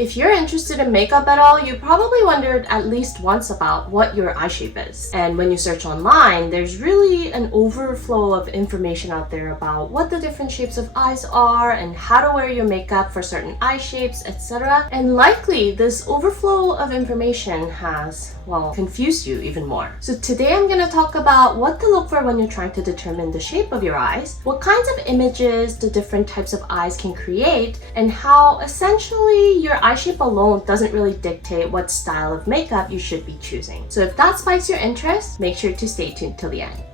If you're interested in makeup at all, you probably wondered at least once about what your eye shape is. And when you search online, there's really an overflow of information out there about what the different shapes of eyes are and how to wear your makeup for certain eye shapes, etc. And likely this overflow of information has, well, confused you even more. So today I'm going to talk about what to look for when you're trying to determine the shape of your eyes, what kinds of images the different types of eyes can create, and how essentially your eye shape alone doesn't really dictate what style of makeup you should be choosing. So if that spikes your interest, make sure to stay tuned till the end.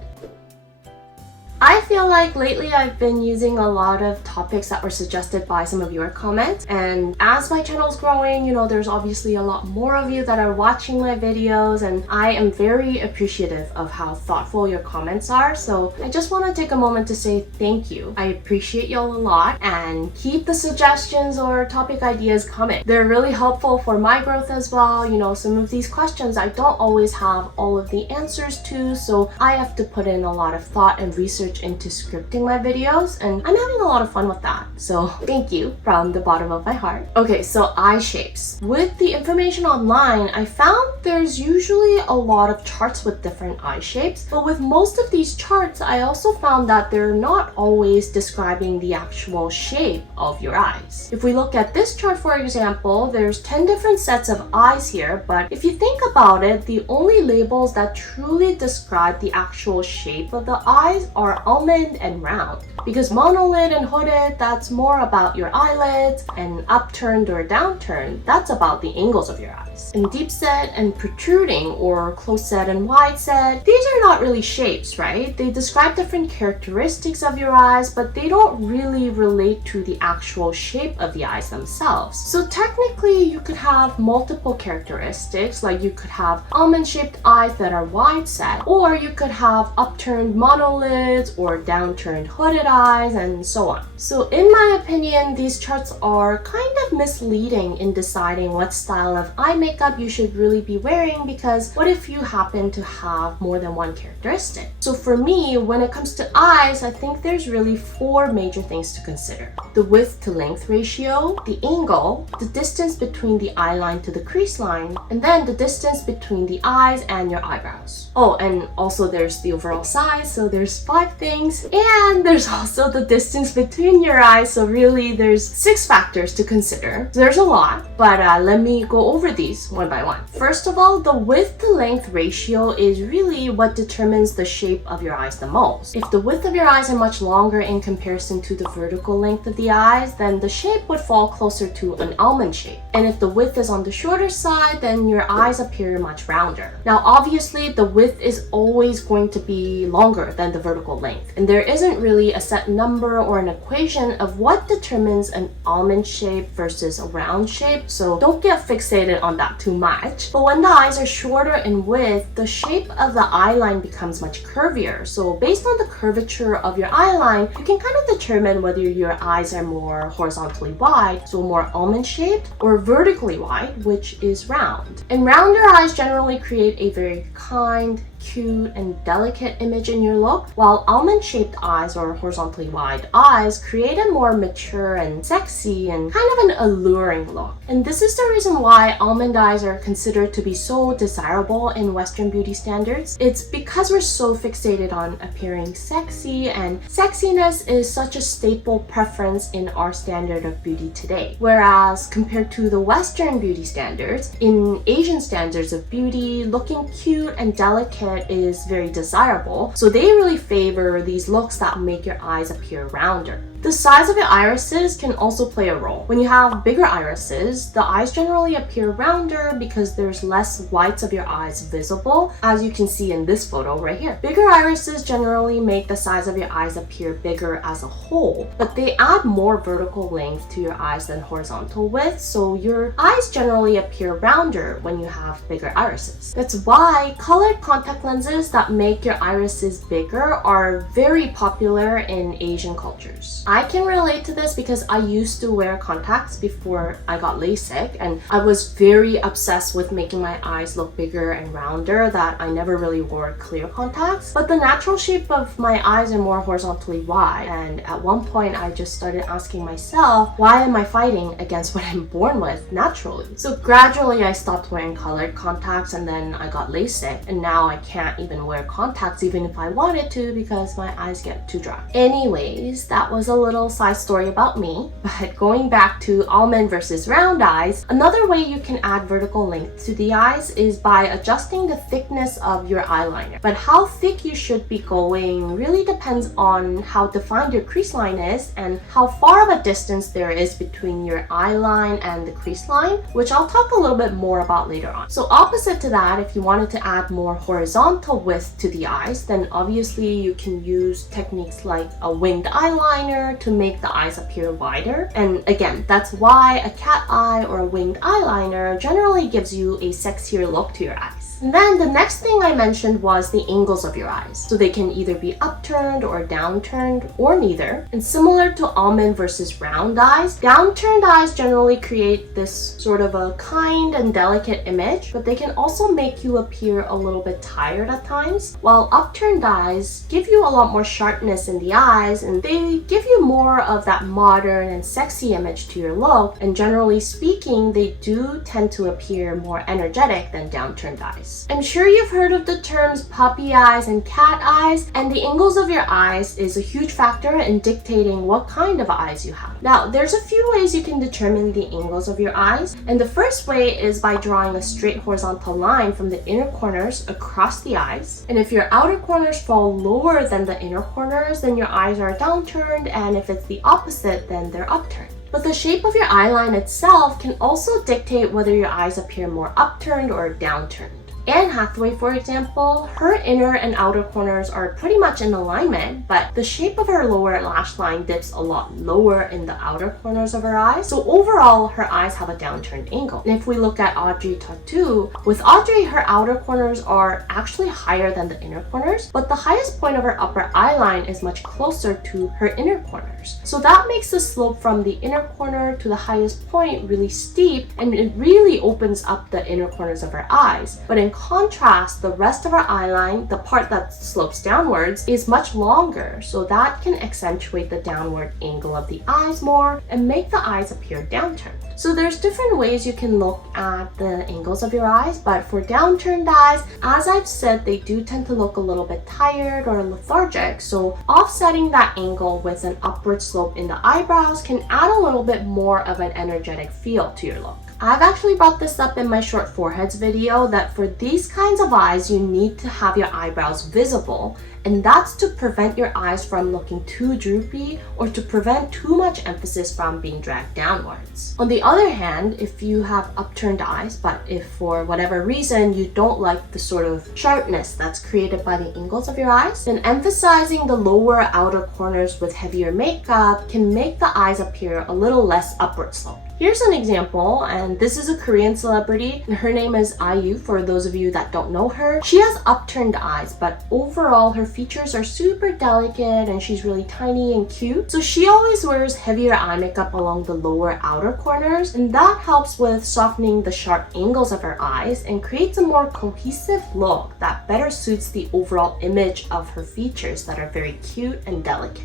I feel like lately I've been using a lot of topics that were suggested by some of your comments, and as my channel's growing, there's obviously a lot more of you that are watching my videos, and I am very appreciative of how thoughtful your comments are. So I just want to take a moment to say thank you. I appreciate y'all a lot, and keep the suggestions or topic ideas coming. They're really helpful for my growth as well. Some of these questions I don't always have all of the answers to, so I have to put in a lot of thought and research into scripting my videos, and I'm having a lot of fun with that. So thank you from the bottom of my heart. Okay, so eye shapes. With the information online, I found there's usually a lot of charts with different eye shapes, but with most of these charts, I also found that they're not always describing the actual shape of your eyes. If we look at this chart, for example, there's 10 different sets of eyes here, but if you think about it, the only labels that truly describe the actual shape of the eyes are almond and round. Because monolid and hooded, that's more about your eyelids, and upturned or downturned, that's about the angles of your eyes. And deep set and protruding, or close set and wide set, these are not really shapes, right? They describe different characteristics of your eyes, but they don't really relate to the actual shape of the eyes themselves. So technically, you could have multiple characteristics, like you could have almond-shaped eyes that are wide set, or you could have upturned monolids or downturned hooded eyes, and so on. So in my opinion, these charts are kind of misleading in deciding what style of eye makeup you should really be wearing, because what if you happen to have more than one characteristic? So for me, when it comes to eyes, I think there's really 4 major things to consider: the width to length ratio, the angle, the distance between the eye line to the crease line, and then the distance between the eyes and your eyebrows. Oh, and also there's the overall size, so there's 5 things, and there's also the distance between your eyes, so really there's 6 factors to consider. So there's a lot, but let me go over these one by one. First of all, the width to length ratio is really what determines the shape of your eyes the most. If the width of your eyes are much longer in comparison to the vertical length of the eyes, then the shape would fall closer to an almond shape. And if the width is on the shorter side, then your eyes appear much rounder. Now obviously the width is always going to be longer than the vertical length, and there isn't really a set number or an equation of what determines an almond shape versus a round shape, so don't get fixated on that too much. But when the eyes are shorter in width, the shape of the eye line becomes much curvier. So based on the curvature of your eye line, you can kind of determine whether your eyes are more horizontally wide, so more almond shaped, or vertically wide, which is round. And rounder eyes generally create a very kind, cute, and delicate image in your look, while almond-shaped eyes or horizontally wide eyes create a more mature and sexy and kind of an alluring look. And this is the reason why almond eyes are considered to be so desirable in Western beauty standards. It's because we're so fixated on appearing sexy, and sexiness is such a staple preference in our standard of beauty today. Whereas compared to the Western beauty standards, in Asian standards of beauty, looking cute and delicate is very desirable, so they really favor these looks that make your eyes appear rounder. The size of your irises can also play a role. When you have bigger irises, the eyes generally appear rounder because there's less whites of your eyes visible, as you can see in this photo right here. Bigger irises generally make the size of your eyes appear bigger as a whole, but they add more vertical length to your eyes than horizontal width, so your eyes generally appear rounder when you have bigger irises. That's why colored contact lenses that make your irises bigger are very popular in Asian cultures. I can relate to this because I used to wear contacts before I got LASIK, and I was very obsessed with making my eyes look bigger and rounder that I never really wore clear contacts. But the natural shape of my eyes are more horizontally wide, and at one point I just started asking myself, why am I fighting against what I'm born with naturally? So gradually I stopped wearing colored contacts, and then I got LASIK, and now I can't even wear contacts even if I wanted to because my eyes get too dry. Anyways, that was a little side story about me. But going back to almond versus round eyes, another way you can add vertical length to the eyes is by adjusting the thickness of your eyeliner. But how thick you should be going really depends on how defined your crease line is and how far of a distance there is between your eyeline and the crease line, which I'll talk a little bit more about later on. So opposite to that, if you wanted to add more horizontal width to the eyes, then obviously you can use techniques like a winged eyeliner to make the eyes appear wider. And again, that's why a cat eye or a winged eyeliner generally gives you a sexier look to your eyes. And then the next thing I mentioned was the angles of your eyes. So they can either be upturned or downturned or neither. And similar to almond versus round eyes, downturned eyes generally create this sort of a kind and delicate image, but they can also make you appear a little bit tired at times, while upturned eyes give you a lot more sharpness in the eyes, and they give you more of that modern and sexy image to your look. And generally speaking, they do tend to appear more energetic than downturned eyes. I'm sure you've heard of the terms puppy eyes and cat eyes, and the angles of your eyes is a huge factor in dictating what kind of eyes you have. Now, there's a few ways you can determine the angles of your eyes, and the first way is by drawing a straight horizontal line from the inner corners across the eyes. And if your outer corners fall lower than the inner corners, then your eyes are downturned, and if it's the opposite, then they're upturned. But the shape of your eyeline itself can also dictate whether your eyes appear more upturned or downturned. Anne Hathaway, for example, her inner and outer corners are pretty much in alignment, but the shape of her lower lash line dips a lot lower in the outer corners of her eyes. So overall, her eyes have a downturned angle. And if we look at Audrey Tautou, with Audrey, her outer corners are actually higher than the inner corners, but the highest point of her upper eyeline is much closer to her inner corners. So that makes the slope from the inner corner to the highest point really steep, and it really opens up the inner corners of her eyes. But in contrast, the rest of our eyeline, the part that slopes downwards, is much longer, so that can accentuate the downward angle of the eyes more and make the eyes appear downturned. So there's different ways you can look at the angles of your eyes, but for downturned eyes, as I've said, they do tend to look a little bit tired or lethargic, so offsetting that angle with an upward slope in the eyebrows can add a little bit more of an energetic feel to your look. I've actually brought this up in my short foreheads video that for these kinds of eyes, you need to have your eyebrows visible, and that's to prevent your eyes from looking too droopy or to prevent too much emphasis from being dragged downwards. On the other hand, if you have upturned eyes, but if for whatever reason you don't like the sort of sharpness that's created by the angles of your eyes, then emphasizing the lower outer corners with heavier makeup can make the eyes appear a little less upward sloped. Here's an example, and this is a Korean celebrity, and her name is IU for those of you that don't know her. She has upturned eyes, but overall her features are super delicate and she's really tiny and cute. So she always wears heavier eye makeup along the lower outer corners, and that helps with softening the sharp angles of her eyes and creates a more cohesive look that better suits the overall image of her features that are very cute and delicate.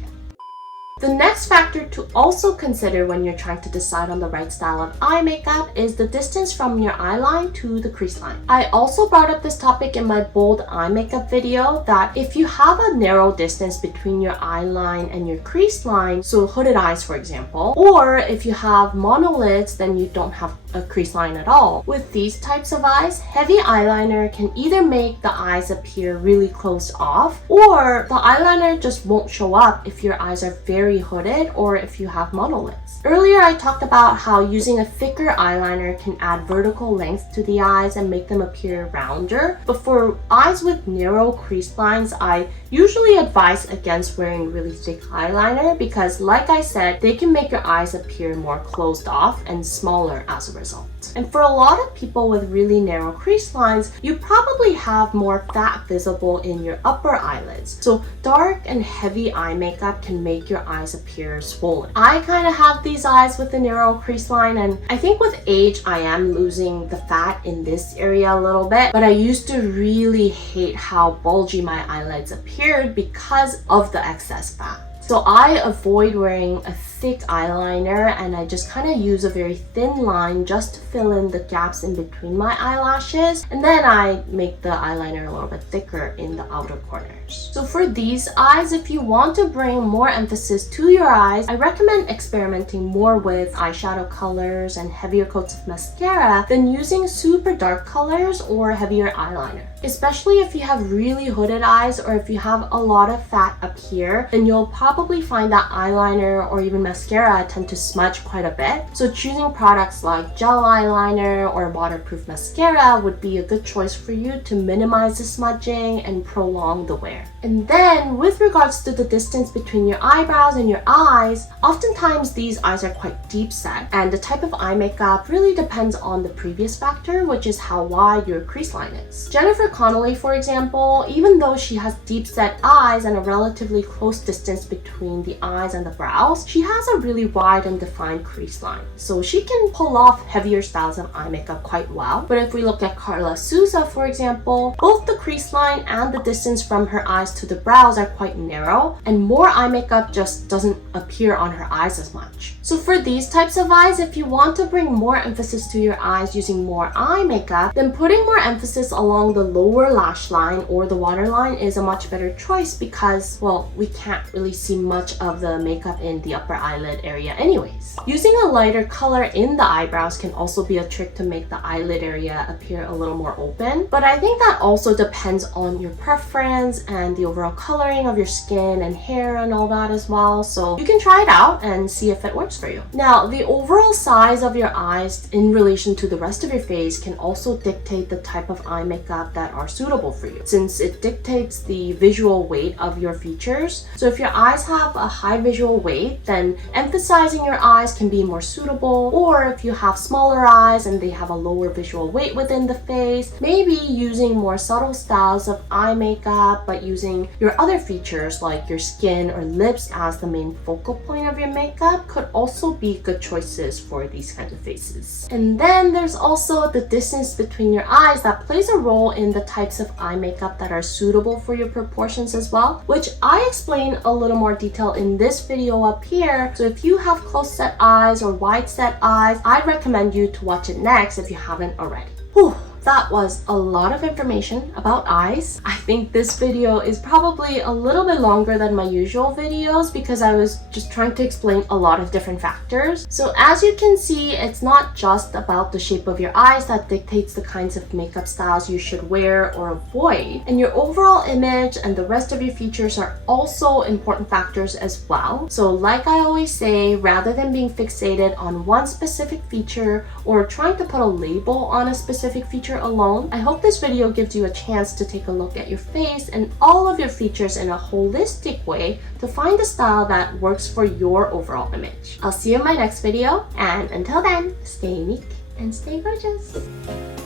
The next factor to also consider when you're trying to decide on the right style of eye makeup is the distance from your eyeline to the crease line. I also brought up this topic in my bold eye makeup video that if you have a narrow distance between your eyeline and your crease line, so hooded eyes for example, or if you have monolids, then you don't have a crease line at all. With these types of eyes, heavy eyeliner can either make the eyes appear really closed off, or the eyeliner just won't show up if your eyes are very hooded or if you have monolids. Earlier I talked about how using a thicker eyeliner can add vertical length to the eyes and make them appear rounder, but for eyes with narrow crease lines, I usually advise against wearing really thick eyeliner because, like I said, they can make your eyes appear more closed off and smaller as a result. result. And for a lot of people with really narrow crease lines, you probably have more fat visible in your upper eyelids. So dark and heavy eye makeup can make your eyes appear swollen. I kind of have these eyes with a narrow crease line, and I think with age I am losing the fat in this area a little bit, but I used to really hate how bulgy my eyelids appeared because of the excess fat. So I avoid wearing a thick eyeliner, and I just kind of use a very thin line just to fill in the gaps in between my eyelashes, and then I make the eyeliner a little bit thicker in the outer corners. So for these eyes, if you want to bring more emphasis to your eyes, I recommend experimenting more with eyeshadow colors and heavier coats of mascara than using super dark colors or heavier eyeliner. Especially if you have really hooded eyes or if you have a lot of fat up here, then you'll probably find that eyeliner or even mascara tend to smudge quite a bit. So choosing products like gel eyeliner or waterproof mascara would be a good choice for you to minimize the smudging and prolong the wear. And then with regards to the distance between your eyebrows and your eyes, oftentimes these eyes are quite deep set, and the type of eye makeup really depends on the previous factor, which is how wide your crease line is. Jennifer Connelly, for example, even though she has deep set eyes and a relatively close distance between the eyes and the brows, she has a really wide and defined crease line. So she can pull off heavier styles of eye makeup quite well. But if we look at Carla Souza, for example, both the crease line and the distance from her eyes to the brows are quite narrow, and more eye makeup just doesn't appear on her eyes as much. So for these types of eyes, if you want to bring more emphasis to your eyes using more eye makeup, then putting more emphasis along the lower lash line or the waterline is a much better choice because, well, we can't really see much of the makeup in the upper eyelid area anyways. Using a lighter color in the eyebrows can also be a trick to make the eyelid area appear a little more open, but I think that also depends on your preference and the overall coloring of your skin and hair and all that as well, so you can try it out and see if it works for you. Now, the overall size of your eyes in relation to the rest of your face can also dictate the type of eye makeup that are suitable for you, since it dictates the visual weight of your features. So if your eyes have a high visual weight, then emphasizing your eyes can be more suitable, or if you have smaller eyes and they have a lower visual weight within the face, maybe using more subtle styles of eye makeup but using your other features like your skin or lips as the main focal point of your makeup could also be good choices for these kinds of faces. And then there's also the distance between your eyes that plays a role in the types of eye makeup that are suitable for your proportions as well, which I explain a little more detail in this video up here. So if you have close set eyes or wide set eyes, I'd recommend you to watch it next if you haven't already. Whew. That was a lot of information about eyes. I think this video is probably a little bit longer than my usual videos because I was just trying to explain a lot of different factors. So as you can see, it's not just about the shape of your eyes that dictates the kinds of makeup styles you should wear or avoid. And your overall image and the rest of your features are also important factors as well. So like I always say, rather than being fixated on one specific feature or trying to put a label on a specific feature alone, I hope this video gives you a chance to take a look at your face and all of your features in a holistic way to find a style that works for your overall image. I'll see you in my next video, and until then, stay unique and stay gorgeous.